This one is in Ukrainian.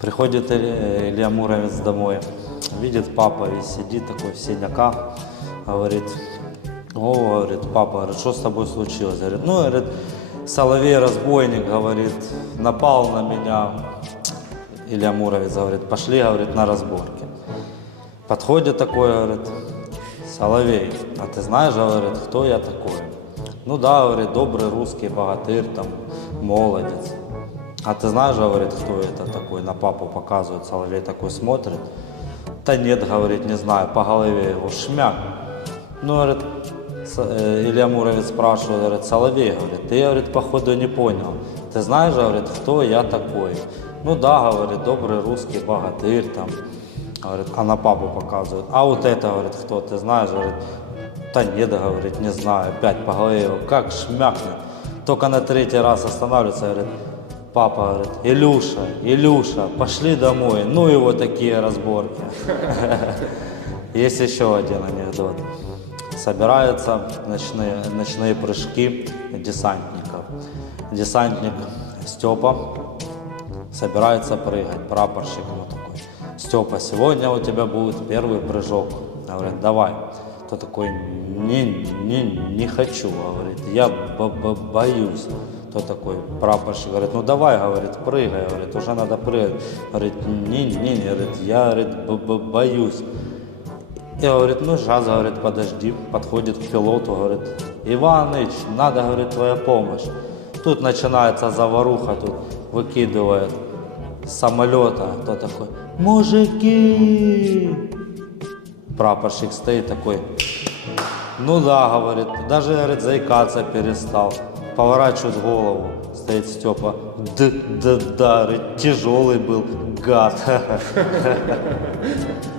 Приходит Илья Илья Муромец домой, видит папа и сидит такой в синяках, говорит, о, говорит, папа, говорит, что с тобой случилось? Говорит, ну, говорит, Соловей разбойник, говорит, напал на меня. Илья Муромец говорит, пошли, говорит, на разборки. Подходит такой, говорит, Соловей, а ты знаешь, говорит, кто я такой? Ну да, говорит, добрый русский богатырь, там, молодец. А ты знаешь, говорит, кто это такой? На папу показывает, Соловей такой смотрит. Да нет, говорит, не знаю, по голове его шмяк. Ну, говорит, С- э, Илья Муромец спрашивает, говорит, Соловей, говорит, ты, говорит, походу не понял. Ты знаешь, говорит, кто я такой? Ну да, говорит, добрый русский богатырь там. Говорит, а на папу показывает. А вот это, говорит, кто, ты знаешь, говорит, да нет, говорит, не знаю, опять по голове его, как шмякнет. Только на третий раз останавливается, говорит, папа, говорит, Илюша, Илюша, пошли домой, ну его такие разборки. Есть еще один анекдот. Собираются ночные, ночные прыжки десантников. Десантник Степа собирается прыгать, прапорщик ему такой. Степа, сегодня у тебя будет первый прыжок. Говорит, давай. Тот такой, не, не, не хочу, говорит, я бо- бо- боюсь. Тот такой, прапорщик, говорит, ну давай, говорит, прыгай, говорит, уже надо прыгать. Говорит, не, не, не, говорит, я, говорит, бо- бо- боюсь. И говорит, ну сейчас, говорит, подожди, подходит к пилоту, говорит, Иваныч, надо, говорит, твоя помощь. Тут начинается заваруха, тут выкидывает с самолета, кто такой, мужики! Прапорщик стоит такой, ну да, говорит, даже, говорит, заикаться перестал. Поворачивает голову, стоит Степа, Д-д-да, тяжелый был, гад.